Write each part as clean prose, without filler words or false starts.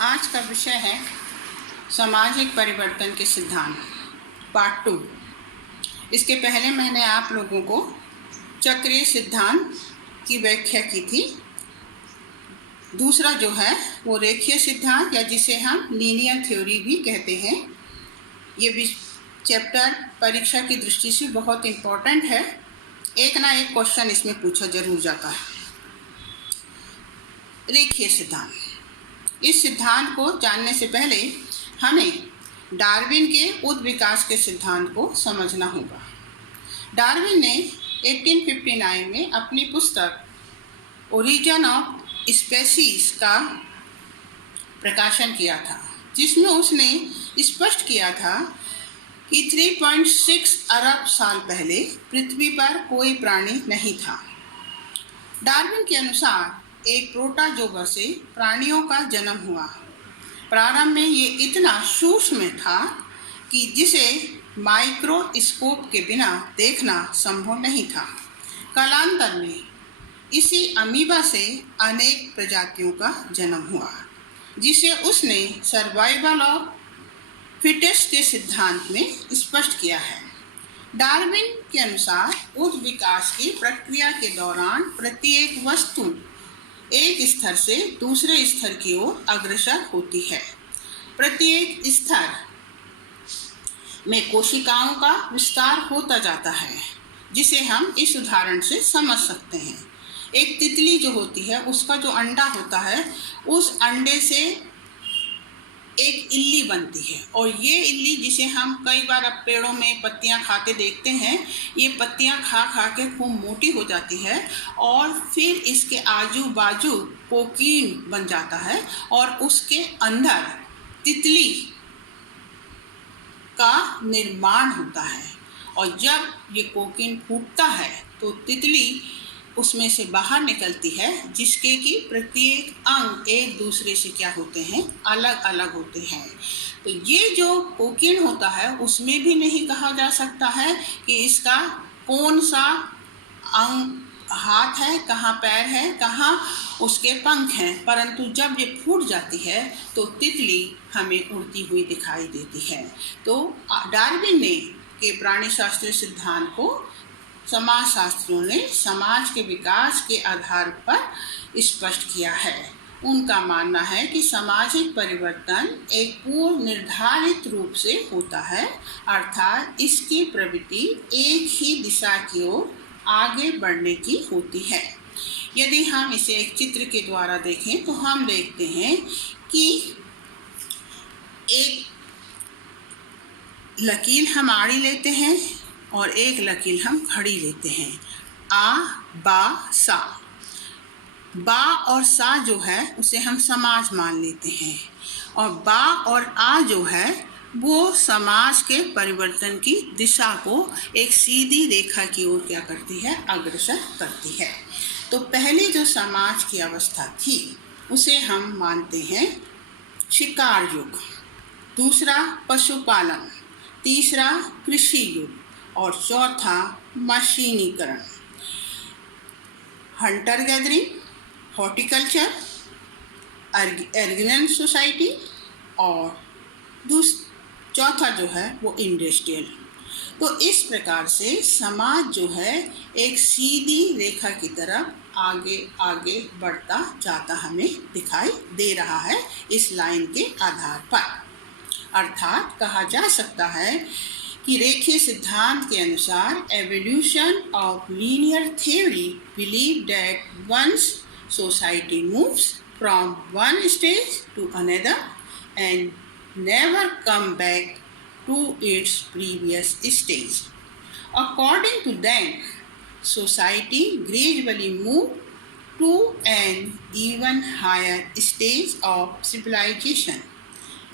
आज का विषय है सामाजिक परिवर्तन के सिद्धांत पार्ट 2। इसके पहले मैंने आप लोगों को चक्रीय सिद्धांत की व्याख्या की थी। दूसरा जो है वो रेखीय सिद्धांत या जिसे हम लीनियर थ्योरी भी कहते हैं। ये भी चैप्टर परीक्षा की दृष्टि से बहुत इम्पोर्टेंट है। एक ना एक क्वेश्चन इसमें पूछा जरूर जाता है। रेखीय सिद्धांत, इस सिद्धांत को जानने से पहले हमें डार्विन के उद्विकास के सिद्धांत को समझना होगा। डार्विन ने 1859 में अपनी पुस्तक ओरिजिन ऑफ स्पीशीज का प्रकाशन किया था, जिसमें उसने स्पष्ट किया था कि 3.6 अरब साल पहले पृथ्वी पर कोई प्राणी नहीं था। डार्विन के अनुसार एक प्रोटोजोआ से प्राणियों का जन्म हुआ। प्रारंभ में ये इतना सूक्ष्म था कि जिसे माइक्रोस्कोप के बिना देखना संभव नहीं था। कालांतर में इसी अमीबा से अनेक प्रजातियों का जन्म हुआ, जिसे उसने सर्वाइवल ऑफ फिटेस्ट के सिद्धांत में स्पष्ट किया है। डार्विन के अनुसार उस विकास की प्रक्रिया के दौरान प्रत्येक वस्तु एक स्तर से दूसरे स्तर की ओर अग्रसर होती है। प्रत्येक स्तर में कोशिकाओं का विस्तार होता जाता है, जिसे हम इस उदाहरण से समझ सकते हैं। एक तितली जो होती है, उसका जो अंडा होता है, उस अंडे से एक इल्ली बनती है, और ये इल्ली जिसे हम कई बार अब पेड़ों में पत्तियां खाते देखते हैं, ये पत्तियां खा खा के खूब मोटी हो जाती है और फिर इसके आजू बाजू कोकीन बन जाता है और उसके अंदर तितली का निर्माण होता है। और जब ये कोकीन फूटता है तो तितली उसमें से बाहर निकलती है, जिसके कि प्रत्येक अंग एक दूसरे से क्या होते हैं, अलग अलग होते हैं। तो ये जो कोकीन होता है उसमें भी नहीं कहा जा सकता है कि इसका कौन सा अंग हाथ है, कहाँ पैर है, कहाँ उसके पंख हैं, परंतु जब ये फूट जाती है तो तितली हमें उड़ती हुई दिखाई देती है। तो डार्विन ने के प्राणी शास्त्रीय सिद्धांत को समाजशास्त्रियों ने समाज के विकास के आधार पर स्पष्ट किया है। उनका मानना है कि सामाजिक परिवर्तन एक पूर्व निर्धारित रूप से होता है, अर्थात इसकी प्रवृत्ति एक ही दिशा की ओर आगे बढ़ने की होती है। यदि हम इसे एक चित्र के द्वारा देखें तो हम देखते हैं कि एक लकीर हम आड़ी लेते हैं और एक लकीर हम खड़ी लेते हैं। आ बा सा। बा और सा जो है उसे हम समाज मान लेते हैं, और बा और आ जो है वो समाज के परिवर्तन की दिशा को एक सीधी रेखा की ओर क्या करती है, अग्रसर करती है। तो पहले जो समाज की अवस्था थी उसे हम मानते हैं शिकार युग, दूसरा पशुपालन, तीसरा कृषि युग और चौथा मशीनीकरण, Hunter gathering, horticulture, agriculture society, और चौथा जो है वो इंडस्ट्रियल। तो इस प्रकार से समाज जो है एक सीधी रेखा की तरफ आगे आगे बढ़ता जाता हमें दिखाई दे रहा है इस लाइन के आधार पर। अर्थात कहा जा सकता है कि रेखीय सिद्धांत के अनुसार evolution of linear theory believe that once society moves from one stage to another and never come back to its previous stage. According to them, society gradually moved to an even higher stage of civilization,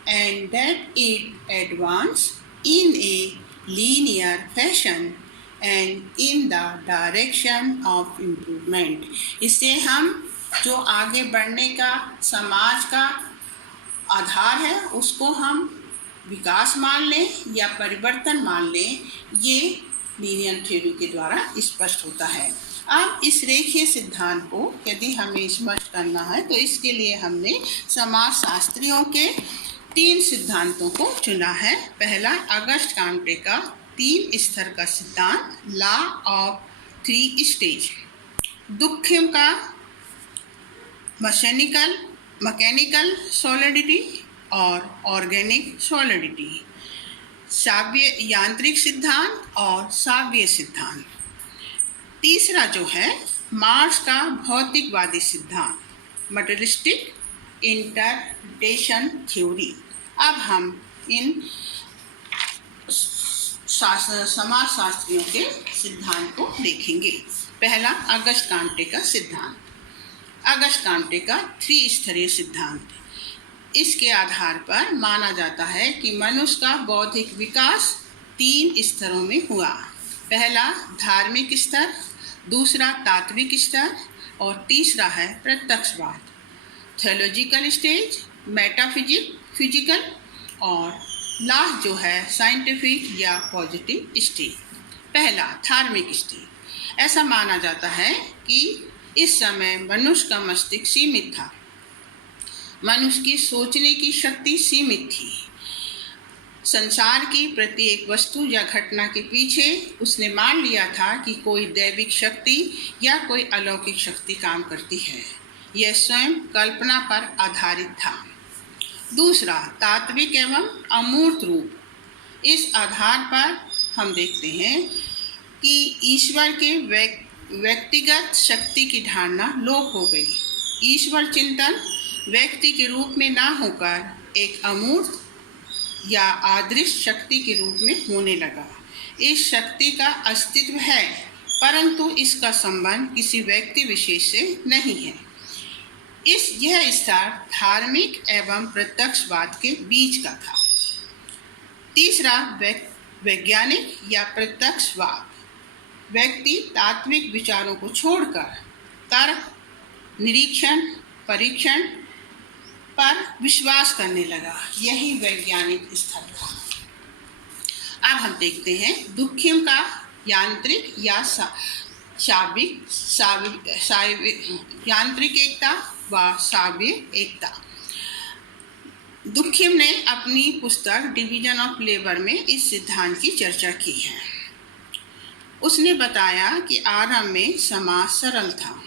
and that it advanced in a linear fashion and in the direction of improvement. इससे हम जो आगे बढ़ने का समाज का आधार है उसको हम विकास मान लें या परिवर्तन मान लें, ये लीनियर थ्योरी के द्वारा स्पष्ट होता है। अब इस रेखीय सिद्धांत को यदि हमें स्पष्ट करना है तो इसके लिए हमने समाजशास्त्रियों के 3 सिद्धांतों को चुना है। पहला, अगस्ट काम्टे का 3 स्तर का सिद्धांत, लॉ ऑफ 3 स्टेज। दुख्यम का मैकेनिकल सॉलिडिटी और ऑर्गेनिक सॉलिडिटी। साव्य यांत्रिक सिद्धांत और साव्य सिद्धांत। तीसरा जो है मार्क्स का भौतिकवादी सिद्धांत, मटेरियलिस्टिक इंटरप्रिटेशन थ्योरी। अब हम इन समाजशास्त्रियों के सिद्धांत को देखेंगे। पहला, अगस्ट काम्टे का सिद्धांत। अगस्ट काम्टे का 3 स्तरीय सिद्धांत। इसके आधार पर माना जाता है कि मनुष्य का बौद्धिक विकास 3 स्तरों में हुआ। पहला, धार्मिक स्तर, दूसरा तात्विक स्तर और तीसरा है प्रत्यक्षवाद, थियोलॉजिकल स्टेज, फिजिकल और लास्ट जो है साइंटिफिक या पॉजिटिव स्टेज। पहला, धार्मिक स्टेज। ऐसा माना जाता है कि इस समय मनुष्य का मस्तिष्क सीमित था, मनुष्य की सोचने की शक्ति सीमित थी। संसार की प्रत्येक वस्तु या घटना के पीछे उसने मान लिया था कि कोई दैविक शक्ति या कोई अलौकिक शक्ति काम करती है। यह स्वयं कल्पना पर आधारित था। दूसरा, तात्विक एवं अमूर्त रूप। इस आधार पर हम देखते हैं कि ईश्वर के व्यक्तिगत शक्ति की धारणा लोप हो गई। ईश्वर चिंतन व्यक्ति के रूप में ना होकर एक अमूर्त या अदृश्य शक्ति के रूप में होने लगा। इस शक्ति का अस्तित्व है, परंतु इसका संबंध किसी व्यक्ति विशेष से नहीं है। यह स्तर धार्मिक एवं प्रत्यक्षवाद के बीच का था। तीसरा, वैज्ञानिक या प्रत्यक्षवाद। व्यक्ति तात्विक विचारों को छोड़कर तर्क, निरीक्षण, परीक्षण पर विश्वास करने लगा। यही वैज्ञानिक स्तर था। अब हम देखते हैं दुख्यम का यांत्रिक या यांत्रिक एकता व साव्य एकता। दुख्यम ने अपनी पुस्तक डिवीजन ऑफ लेबर में इस सिद्धांत की चर्चा की है। उसने बताया कि आरंभ में समाज सरल था,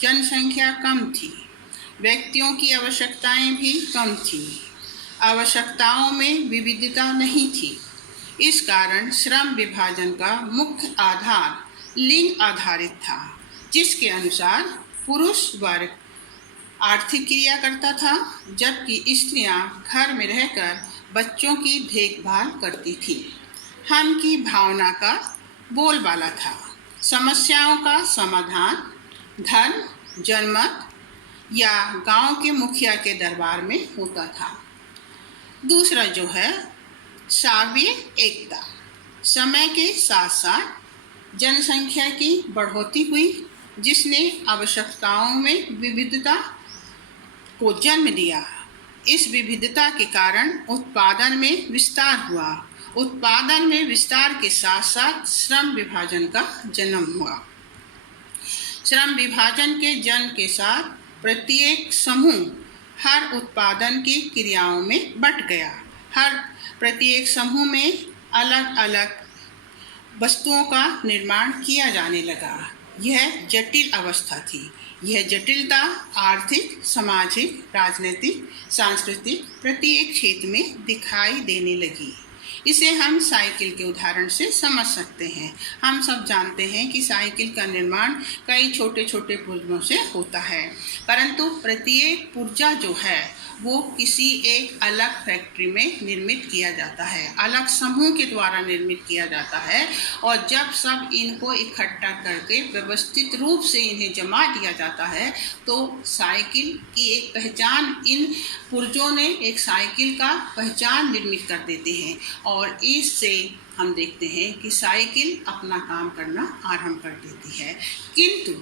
जनसंख्या कम थी, व्यक्तियों की आवश्यकताएं भी कम थीं, आवश्यकताओं में विविधता नहीं थी। इस कारण श्रम विभाजन का मुख्य आधार लिंग आधारित था, जिसके अनुसार पुरुष वर्ग आर्थिक क्रिया करता था, जबकि स्त्रियां घर में रहकर बच्चों की देखभाल करती थीं। हम की भावना का बोलबाला था। समस्याओं का समाधान धर्म, जनमत या गांव के मुखिया के दरबार में होता था। दूसरा जो है साव्य एकता। समय के साथ साथ जनसंख्या की बढ़ोतरी हुई, जिसने आवश्यकताओं में विविधता को जन्म दिया। इस विविधता के कारण उत्पादन में विस्तार हुआ। उत्पादन में विस्तार के साथ साथ श्रम विभाजन का जन्म हुआ। श्रम विभाजन के जन्म के साथ प्रत्येक समूह हर उत्पादन की क्रियाओं में बट गया। हर प्रत्येक समूह में अलग अलग वस्तुओं का निर्माण किया जाने लगा। यह जटिल अवस्था थी। यह जटिलता आर्थिक, सामाजिक, राजनीतिक, सांस्कृतिक प्रत्येक क्षेत्र में दिखाई देने लगी। इसे हम साइकिल के उदाहरण से समझ सकते हैं। हम सब जानते हैं कि साइकिल का निर्माण कई छोटे छोटे पुर्जों से होता है, परंतु प्रत्येक पुर्जा जो है वो किसी एक अलग फैक्ट्री में निर्मित किया जाता है, अलग समूह के द्वारा निर्मित किया जाता है। और जब सब इनको इकट्ठा करके व्यवस्थित रूप से इन्हें जमा दिया जाता है तो साइकिल की एक पहचान, इन पुर्जों ने एक साइकिल का पहचान निर्मित कर देते हैं। और इससे हम देखते हैं कि साइकिल अपना काम करना आरंभ कर देती है। किंतु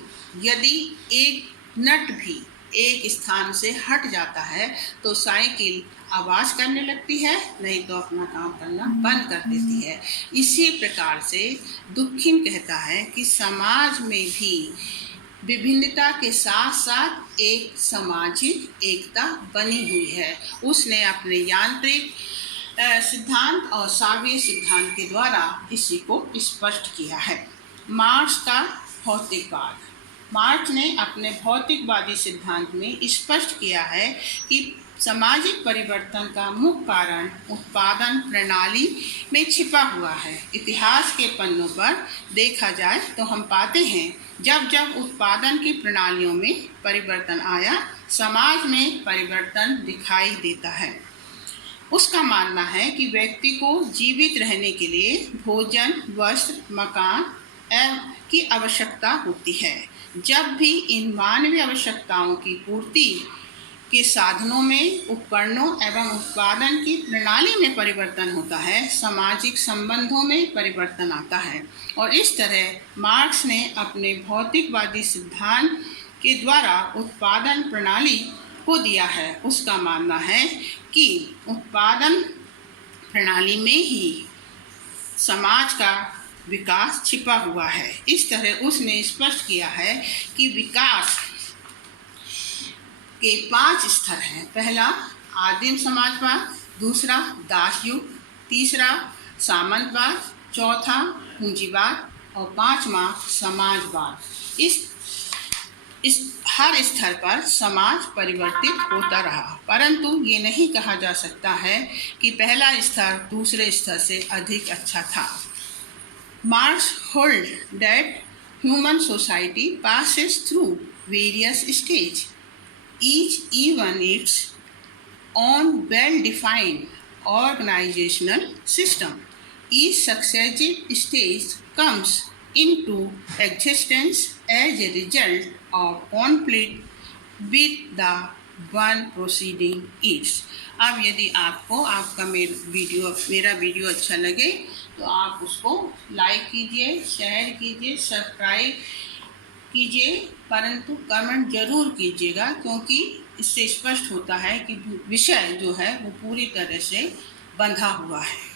यदि एक नट भी, एक स्थान से हट जाता है तो साइकिल आवाज़ करने लगती है, नहीं तो अपना काम करना बंद कर देती है। इसी प्रकार से दुखिन कहता है कि समाज में भी विभिन्नता के साथ साथ एक सामाजिक एकता बनी हुई है। उसने अपने यांत्रिक सिद्धांत और सावीय सिद्धांत के द्वारा इसी को स्पष्ट किया है। मार्क्स का भौतिकवाद। मार्क्स ने अपने भौतिकवादी सिद्धांत में स्पष्ट किया है कि सामाजिक परिवर्तन का मुख्य कारण उत्पादन प्रणाली में छिपा हुआ है। इतिहास के पन्नों पर देखा जाए तो हम पाते हैं जब जब उत्पादन की प्रणालियों में परिवर्तन आया, समाज में परिवर्तन दिखाई देता है। उसका मानना है कि व्यक्ति को जीवित रहने के लिए भोजन, वस्त्र, मकान की आवश्यकता होती है। जब भी इन मानवीय आवश्यकताओं की पूर्ति के साधनों में, उपकरणों एवं उत्पादन की प्रणाली में परिवर्तन होता है, सामाजिक संबंधों में परिवर्तन आता है। और इस तरह मार्क्स ने अपने भौतिकवादी सिद्धांत के द्वारा उत्पादन प्रणाली को दिया है। उसका मानना है कि उत्पादन प्रणाली में ही समाज का विकास छिपा हुआ है। इस तरह उसने स्पष्ट किया है कि विकास के 5 स्तर हैं। पहला आदिम समाजवाद, दूसरा दास युग, तीसरा सामंतवाद, चौथा पूंजीवाद और 5वां समाजवाद। इस हर स्तर पर समाज परिवर्तित होता रहा, परंतु ये नहीं कहा जा सकता है कि पहला स्तर दूसरे स्तर से अधिक अच्छा था। Marks hold that human society passes through various stages, each even its own well-defined organizational system. Each successive stage comes into existence as a result of conflict with the one preceding it. अब यदि आपको आपका मेरा video अच्छा लगे तो आप उसको लाइक कीजिए, शेयर कीजिए, सब्सक्राइब कीजिए, परंतु कमेंट जरूर कीजिएगा, क्योंकि इससे स्पष्ट होता है कि विषय जो है वो पूरी तरह से बंधा हुआ है।